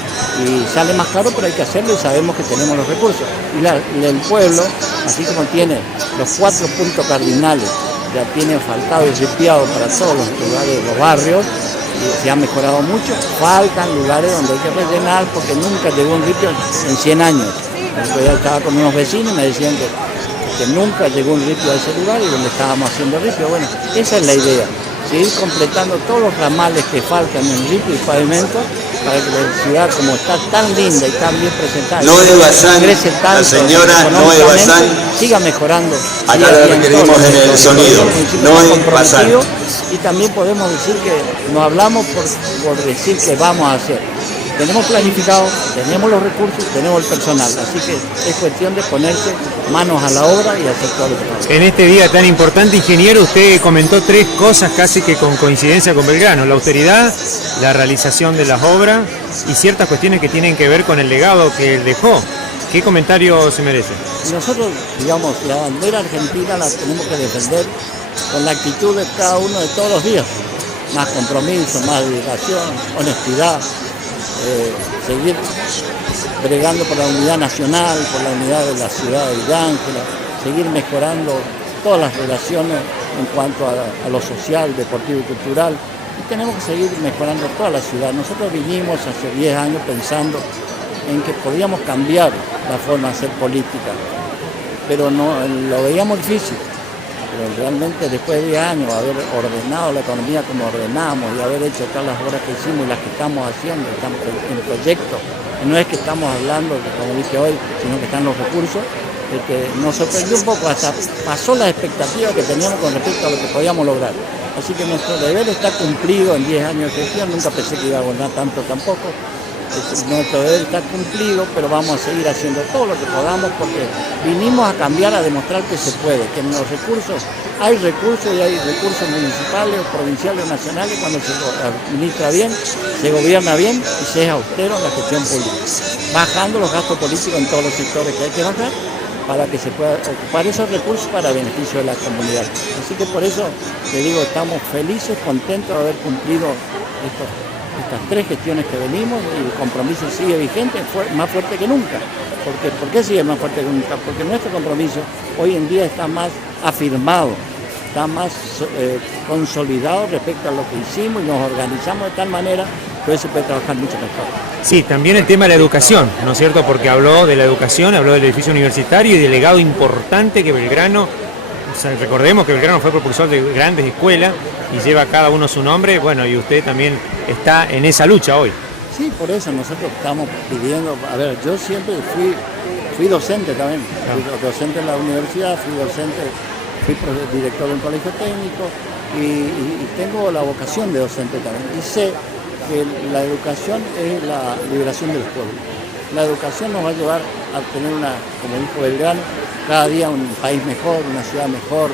y sale más caro, pero hay que hacerlo y sabemos que tenemos los recursos, y el pueblo, así como tiene los 4 puntos cardinales, ya tiene asfaltado y ripiado para todos los lugares, los barrios, y se ha mejorado mucho. Faltan lugares donde hay que rellenar porque nunca llegó un ripio en 100 años. Yo estaba con unos vecinos y me decían que nunca llegó un ripio a ese lugar y donde estábamos haciendo ripio. Bueno, esa es la idea, seguir completando todos los ramales que faltan en ripio y pavimento para que la ciudad, como está tan linda y tan bien presentada, Noé Bazán, crece tanto, la señora Noé Bazán, siga mejorando. acá la requerimos en el sonido. Noé Bazán. Y también podemos decir que no hablamos por decir que vamos a hacer. Tenemos planificado, tenemos los recursos, tenemos el personal, así que es cuestión de ponerse manos a la obra y hacer todo lo que pasa. En este día tan importante, ingeniero, usted comentó 3 cosas casi que con coincidencia con Belgrano: la austeridad, la realización de las obras y ciertas cuestiones que tienen que ver con el legado que él dejó. ¿Qué comentario se merece? Nosotros, digamos, la bandera argentina la tenemos que defender con la actitud de cada uno de todos los días. Más compromiso, más dedicación, honestidad, seguir bregando por la unidad nacional, por la unidad de la ciudad de Villa Ángela, seguir mejorando todas las relaciones en cuanto a lo social, deportivo y cultural. Y tenemos que seguir mejorando toda la ciudad. Nosotros vinimos hace 10 años pensando en que podíamos cambiar la forma de hacer política, pero no lo veíamos difícil. Pero realmente después de 10 años, haber ordenado la economía como ordenamos y haber hecho todas las obras que hicimos y las que estamos haciendo, están en proyecto, y no es que estamos hablando, como dije hoy, sino que están los recursos, que nos sorprendió un poco, hasta pasó las expectativas que teníamos con respecto a lo que podíamos lograr. Así que nuestro deber está cumplido en 10 años de gestión, nunca pensé que iba a gobernar tanto tampoco. Nuestro deber está cumplido, pero vamos a seguir haciendo todo lo que podamos porque vinimos a cambiar, a demostrar que se puede, que en los recursos hay recursos y hay recursos municipales o provinciales o nacionales cuando se administra bien, se gobierna bien y se es austero en la gestión pública, bajando los gastos políticos en todos los sectores que hay que bajar para que se pueda ocupar esos recursos para beneficio de la comunidad. Así que por eso te digo, estamos felices, contentos de haber cumplido estas 3 gestiones que venimos y el compromiso sigue vigente, más fuerte que nunca. ¿Por qué sigue más fuerte que nunca? Porque nuestro compromiso hoy en día está más afirmado, está más consolidado respecto a lo que hicimos y nos organizamos de tal manera que hoy se puede trabajar mucho mejor. Sí, también el tema de la educación, ¿no es cierto? Porque habló de la educación, habló del edificio universitario y del legado importante que Belgrano, o sea, recordemos que Belgrano fue propulsor de grandes escuelas y lleva cada uno su nombre, bueno, y usted también está en esa lucha hoy. Sí, por eso nosotros estamos pidiendo, a ver, yo siempre fui docente también, fui docente en la universidad, fui director de un colegio técnico y tengo la vocación de docente también. Y sé que la educación es la liberación del pueblo. La educación nos va a llevar a tener como dijo Belgrano, cada día un país mejor, una ciudad mejor.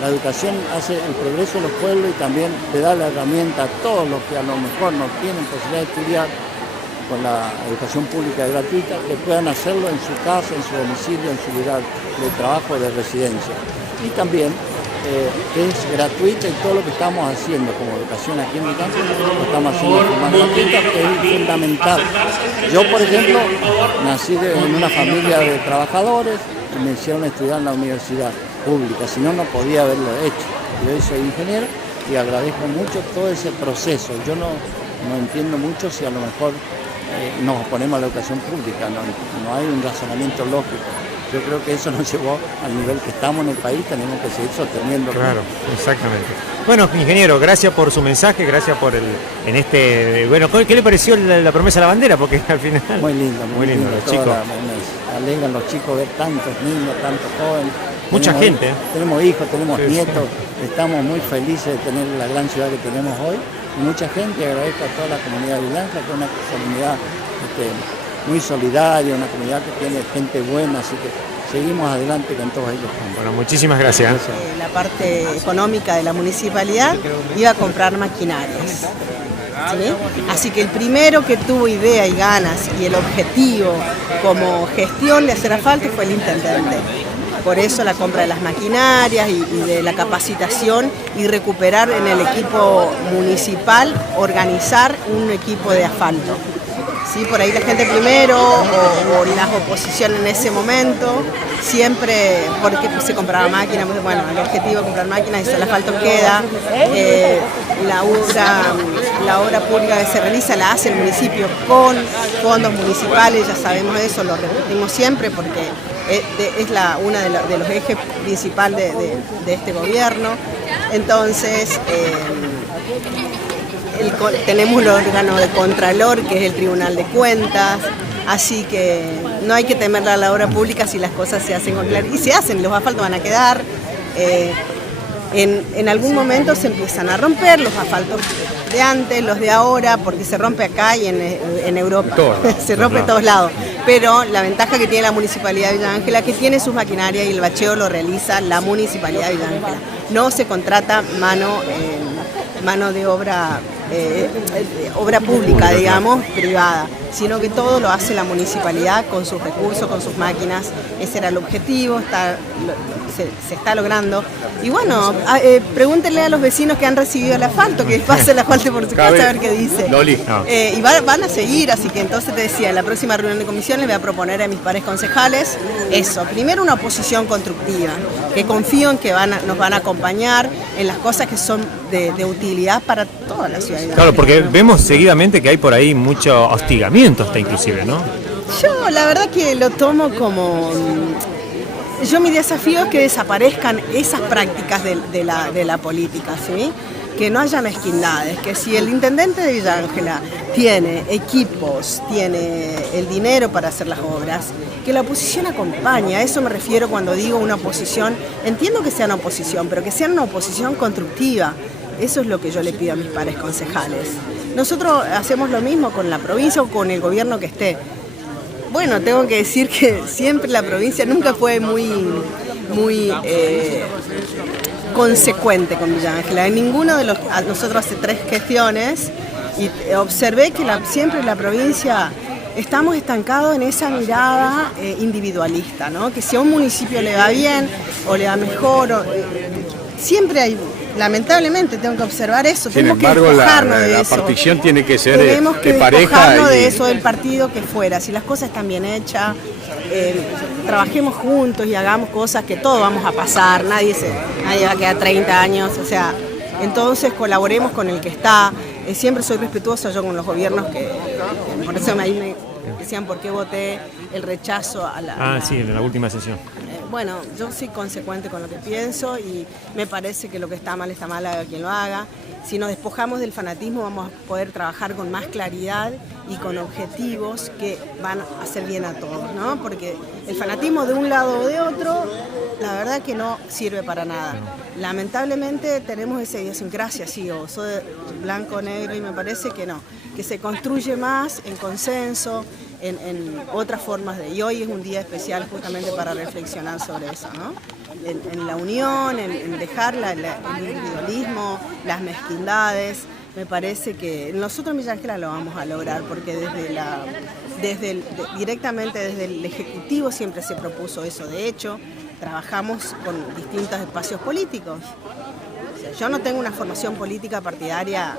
La educación hace el progreso de los pueblos y también le da la herramienta a todos los que a lo mejor no tienen posibilidad de estudiar con la educación pública y gratuita, que puedan hacerlo en su casa, en su domicilio, en su lugar de trabajo, de residencia. Y también que es gratuita y todo lo que estamos haciendo como educación aquí en mi campo, lo estamos haciendo de forma gratuita, que es fundamental. Yo, por ejemplo, nací en una familia de trabajadores y me hicieron estudiar en la universidad pública, si no, no podía haberlo hecho. Yo hoy soy ingeniero y agradezco mucho todo ese proceso. Yo no entiendo mucho si a lo mejor nos oponemos a la educación pública, no hay un razonamiento lógico. Yo creo que eso nos llevó al nivel que estamos en el país, tenemos que seguir sosteniendo. Claro, exactamente. Bueno, ingeniero, gracias por su mensaje, gracias por bueno, ¿qué le pareció la promesa de la bandera? Porque al final... Muy lindo, los chicos. Me alegran los chicos ver tantos niños, tantos jóvenes. Mucha gente. Tenemos hijos, tenemos nietos, estamos muy felices de tener la gran ciudad que tenemos hoy. Y mucha gente, agradezco a toda la comunidad de Villa Ángela, que es una comunidad muy solidaria, una comunidad que tiene gente buena, así que seguimos adelante con todos ellos. Bueno, muchísimas gracias. La parte económica de la municipalidad iba a comprar maquinarias. ¿sí? Así que el primero que tuvo idea y ganas y el objetivo como gestión de hacer asfalto fue el intendente. Por eso la compra de las maquinarias y de la capacitación y recuperar en el equipo municipal, organizar un equipo de asfalto. ¿Sí? Por ahí la gente primero o las oposiciones en ese momento, siempre porque se compraba máquinas, bueno, el objetivo de comprar máquinas y el asfalto queda. La obra pública que se realiza la hace el municipio con fondos municipales, ya sabemos eso, lo repetimos siempre porque es uno de los ejes principales de este gobierno. Entonces, tenemos el órgano de Contralor, que es el Tribunal de Cuentas, así que no hay que temerle a la obra pública si las cosas se hacen con claridad. Y se hacen, los asfaltos van a quedar. En algún momento se empiezan a romper los asfaltos de antes, los de ahora, porque se rompe acá y en Europa. Se rompe en todos lados. Pero la ventaja que tiene la Municipalidad de Villa Ángela, que tiene sus maquinarias y el bacheo lo realiza la Municipalidad de Villa Ángela. No se contrata mano de obra, obra pública, digamos, privada, sino que todo lo hace la municipalidad con sus recursos, con sus máquinas. Ese era el objetivo, se está logrando. Y bueno, pregúntenle a los vecinos que han recibido el asfalto, que pase el asfalto por su casa a ver qué dice. Y van a seguir, así que entonces te decía, en la próxima reunión de comisión les voy a proponer a mis pares concejales eso. Primero, una oposición constructiva, que confío en que nos van a acompañar en las cosas que son de utilidad para toda la ciudad. Claro, porque vemos seguidamente que hay por ahí mucho hostigamiento hasta inclusive, ¿no? Yo la verdad que lo tomo como... mi desafío es que desaparezcan esas prácticas de la política, ¿sí? Que no haya mezquindades, que si el intendente de Villa Ángela tiene equipos, tiene el dinero para hacer las obras, que la oposición acompañe. A eso me refiero cuando digo una oposición. Entiendo que sea una oposición, pero que sea una oposición constructiva. Eso es lo que yo le pido a mis pares concejales. Nosotros hacemos lo mismo con la provincia o con el gobierno que esté. Bueno, tengo que decir que siempre la provincia nunca fue muy consecuente con Villa Ángela. En ninguno de nosotros hace 3 gestiones y observé que siempre la provincia estamos estancados en esa mirada individualista, ¿no? Que si a un municipio le va bien o le va mejor, siempre hay... Lamentablemente tengo que observar eso. Sin embargo, la partición tiene que ser de pareja de eso, del partido que fuera. Si las cosas están bien hechas, trabajemos juntos y hagamos cosas que todos vamos a pasar. Nadie va a quedar 30 años. O sea, entonces colaboremos con el que está. Siempre soy respetuosa yo con los gobiernos por eso ahí me decían por qué voté el rechazo a la... sí, en la última sesión. Bueno, yo soy consecuente con lo que pienso y me parece que lo que está mal, haga quien lo haga. Si nos despojamos del fanatismo vamos a poder trabajar con más claridad y con objetivos que van a hacer bien a todos, ¿no? Porque el fanatismo de un lado o de otro, la verdad que no sirve para nada. Lamentablemente tenemos esa idiosincrasia, sí, o soy blanco, negro, y me parece que no, que se construye más en consenso, en otras formas y hoy es un día especial justamente para reflexionar sobre eso, ¿no? En la unión, en dejar el individualismo, las mezquindades. Me parece que nosotros en Villa Ángela lo vamos a lograr porque directamente desde el Ejecutivo siempre se propuso eso. De hecho, trabajamos con distintos espacios políticos. O sea, yo no tengo una formación política partidaria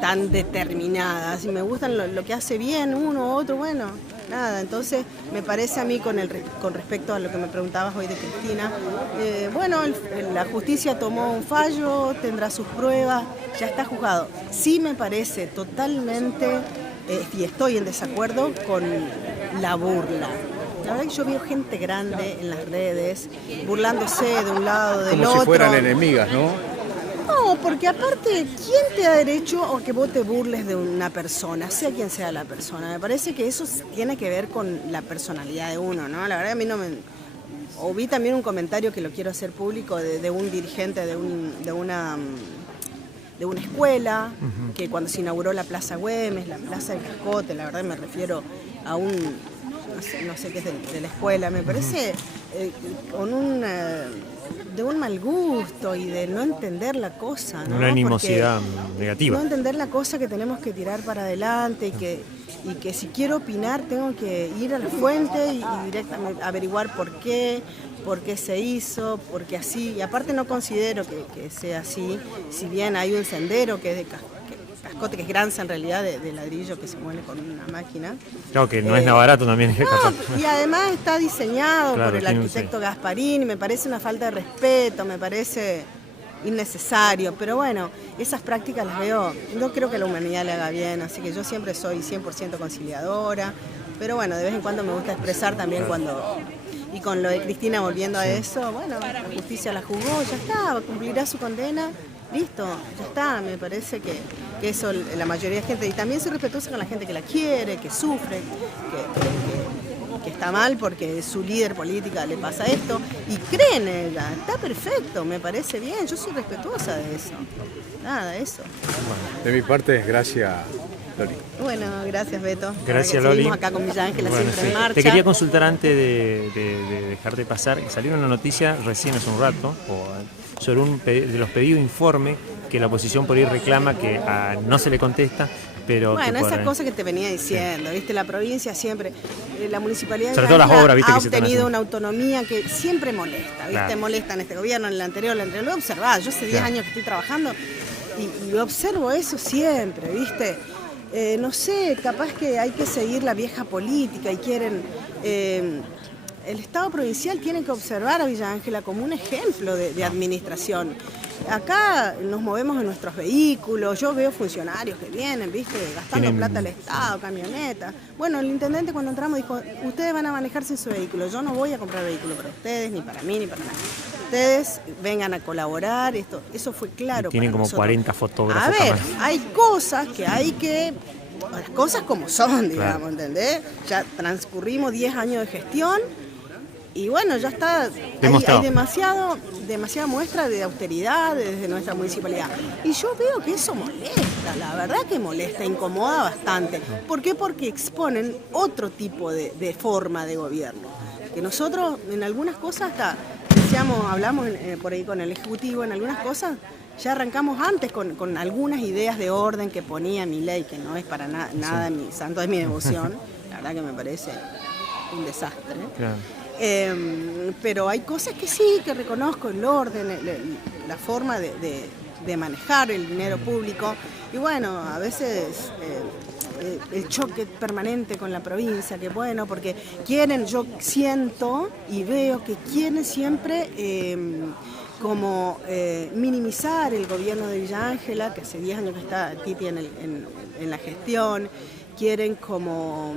tan determinada. Si me gustan lo que hace bien uno u otro, bueno, nada. Entonces, me parece a mí con respecto a lo que me preguntabas hoy de Cristina, bueno, la justicia tomó un fallo, tendrá sus pruebas, ya está juzgado. Sí me parece totalmente, y estoy en desacuerdo con la burla. La verdad que yo veo gente grande en las redes, burlándose de un lado, del otro. Como si fueran enemigas, ¿no? No, porque aparte, ¿quién te da derecho a que vos te burles de una persona, sea quien sea la persona? Me parece que eso tiene que ver con la personalidad de uno, ¿no? La verdad a mí no me... O vi también un comentario que lo quiero hacer público de un dirigente de una escuela, que cuando se inauguró la Plaza Güemes, la Plaza del Cascote, la verdad me refiero a no sé qué es de la escuela, me parece con de un mal gusto y de no entender la cosa, ¿no? Una animosidad negativa. No entender la cosa que tenemos que tirar para adelante y que si quiero opinar tengo que ir a la fuente y directamente averiguar por qué se hizo, por qué así. Y aparte no considero que sea así, si bien hay un sendero que es de cascote, que es granza en realidad, de ladrillo que se mueve con una máquina. Claro, que no es nada barato también. No, y además está diseñado por el arquitecto Gasparini, me parece una falta de respeto, me parece innecesario, pero bueno, esas prácticas las veo, no creo que la humanidad le haga bien, así que yo siempre soy 100% conciliadora, pero bueno, de vez en cuando me gusta expresar también cuando... Y con lo de Cristina, volviendo a eso, bueno, la justicia la juzgó, ya está, cumplirá su condena, listo, ya está, me parece que eso la mayoría de gente, y también soy respetuosa con la gente que la quiere, que sufre, que está mal porque su líder política le pasa esto, y cree en ella, está perfecto, me parece bien, yo soy respetuosa de eso, nada, eso. Bueno, de mi parte, gracias, Loli. Bueno, gracias, Beto. Gracias, Loli. Seguimos acá con Villa Ángela, siempre en marcha. Te quería consultar antes de dejarte pasar, salió una noticia recién hace un rato sobre de los pedidos de informe que la oposición por ahí reclama que no se le contesta, pero... Bueno, esas cosas que te venía diciendo, ¿viste? La provincia siempre, la municipalidad sobre todo las obras, ¿viste? Ha obtenido una autonomía que siempre molesta, ¿viste? Claro. Molesta en este gobierno, en el anterior, lo he observado. Yo hace 10 años que estoy trabajando y observo eso siempre, ¿viste? No sé, capaz que hay que seguir la vieja política y quieren... el Estado provincial tiene que observar a Villa Ángela como un ejemplo de administración. Acá nos movemos en nuestros vehículos, yo veo funcionarios que vienen, ¿viste? Gastando plata al Estado, camionetas. Bueno, el intendente cuando entramos dijo, ustedes van a manejarse en su vehículo, yo no voy a comprar vehículo para ustedes, ni para mí, ni para nadie. Ustedes vengan a colaborar, eso fue claro. Tienen como nosotros. 40 fotógrafos. A ver, hay cosas que hay que... Las cosas como son, digamos, claro. ¿Entendés? Ya transcurrimos 10 años de gestión y bueno, ya está, hay demasiada muestra de austeridad desde nuestra municipalidad. Y yo veo que eso molesta, la verdad que molesta, incomoda bastante. ¿Por qué? Porque exponen otro tipo de forma de gobierno. Que nosotros en algunas cosas hablamos por ahí con el Ejecutivo, en algunas cosas ya arrancamos antes con algunas ideas de orden que ponía Milei, que no es para nada mi santo de mi devoción, la verdad que me parece un desastre. Claro. Pero hay cosas que sí, que reconozco, el orden, la forma de manejar el dinero público, y bueno, a veces el choque permanente con la provincia, que bueno, porque yo siento y veo que quieren siempre como minimizar el gobierno de Villa Ángela, que hace 10 años que está Titi en la gestión, quieren como...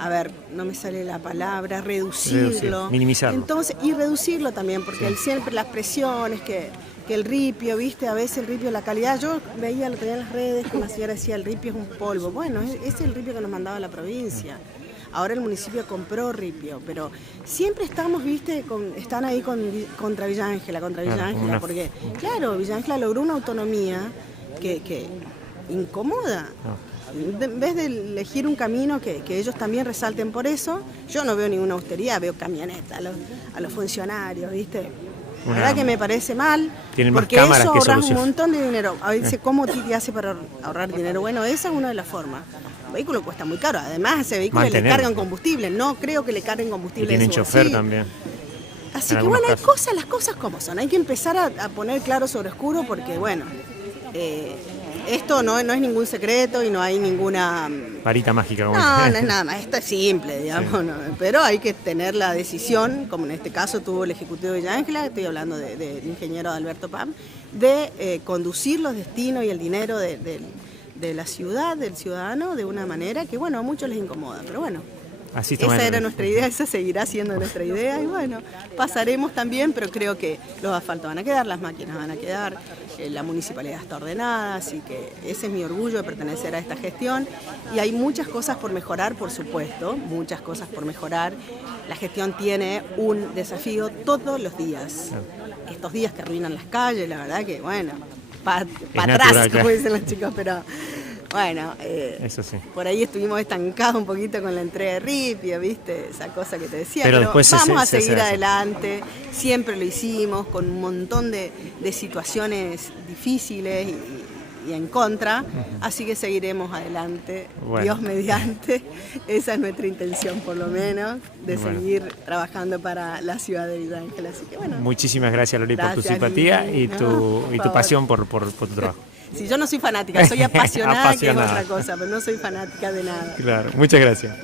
a ver, no me sale la palabra, reducirlo. Minimizarlo. Entonces, y reducirlo también, porque siempre las presiones, que el ripio, ¿viste? A veces el ripio, la calidad. Yo veía lo que tenía en las redes, que una señora decía, el ripio es un polvo. Bueno, es el ripio que nos mandaba la provincia. Ahora el municipio compró ripio, pero siempre estamos, ¿viste? Están ahí contra Villa Ángela, porque, claro, Villa Ángela logró una autonomía que incomoda. En vez de elegir un camino que ellos también resalten por eso, yo no veo ninguna austeridad, veo camioneta a los funcionarios, ¿viste? La verdad que me parece mal, porque eso ahorra un montón de dinero. A veces, ¿cómo Titi hace para ahorrar dinero? Bueno, esa es una de las formas. El vehículo cuesta muy caro, además a ese vehículo le cargan combustible, no creo que le carguen combustible. Y tienen chofer también. Así que bueno, las cosas como son, hay que empezar a poner claro sobre oscuro, porque bueno... esto no es ningún secreto y no hay ninguna... varita mágica. No es nada más, esto es simple, digamos, sí. ¿No? Pero hay que tener la decisión, como en este caso tuvo el Ejecutivo de Villa Ángela, estoy hablando del ingeniero Alberto Pam, de conducir los destinos y el dinero de la ciudad, del ciudadano, de una manera que, bueno, a muchos les incomoda, pero bueno. Esa era nuestra idea, esa seguirá siendo nuestra idea y bueno, pasaremos también, pero creo que los asfaltos van a quedar, las máquinas van a quedar, la municipalidad está ordenada, así que ese es mi orgullo de pertenecer a esta gestión y hay muchas cosas por mejorar, por supuesto, muchas cosas por mejorar. La gestión tiene un desafío todos los días, estos días que arruinan las calles, la verdad que bueno, para atrás, como dicen los chicos, Bueno, eso sí. Por ahí estuvimos estancados un poquito con la entrega de Ripio, ¿viste? Esa cosa que te decía. Pero después vamos a seguir adelante, siempre lo hicimos con un montón de situaciones difíciles y en contra, así que seguiremos adelante, bueno. Dios mediante, esa es nuestra intención por lo menos, de seguir trabajando para la ciudad de Villa Ángela. Así que, bueno, muchísimas gracias, Loli, por tu simpatía y tu pasión por tu trabajo. Si yo no soy fanática, soy apasionada, que es otra cosa, pero no soy fanática de nada. Claro, muchas gracias.